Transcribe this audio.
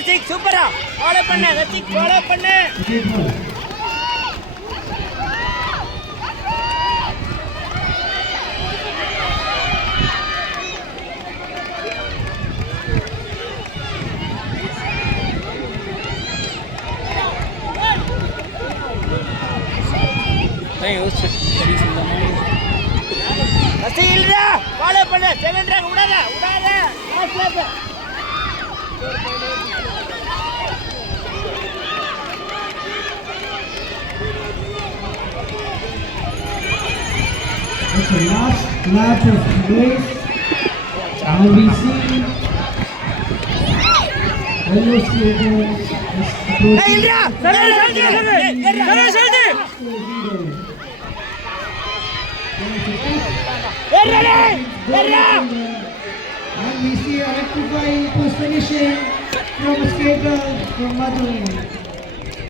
ரசிக் சூப்பரா ஃபாலோ பண்ணு ரசிக் ஃபாலோ பண்ணு ரசிக் இல்லடா ஃபாலோ பண்ணு செகண்ட் ரேங்க் விடாத விடாத It's the last lap of the race. Now we see yellow skater is approaching. And we see a rectifying post finishing from a skater from Madurai.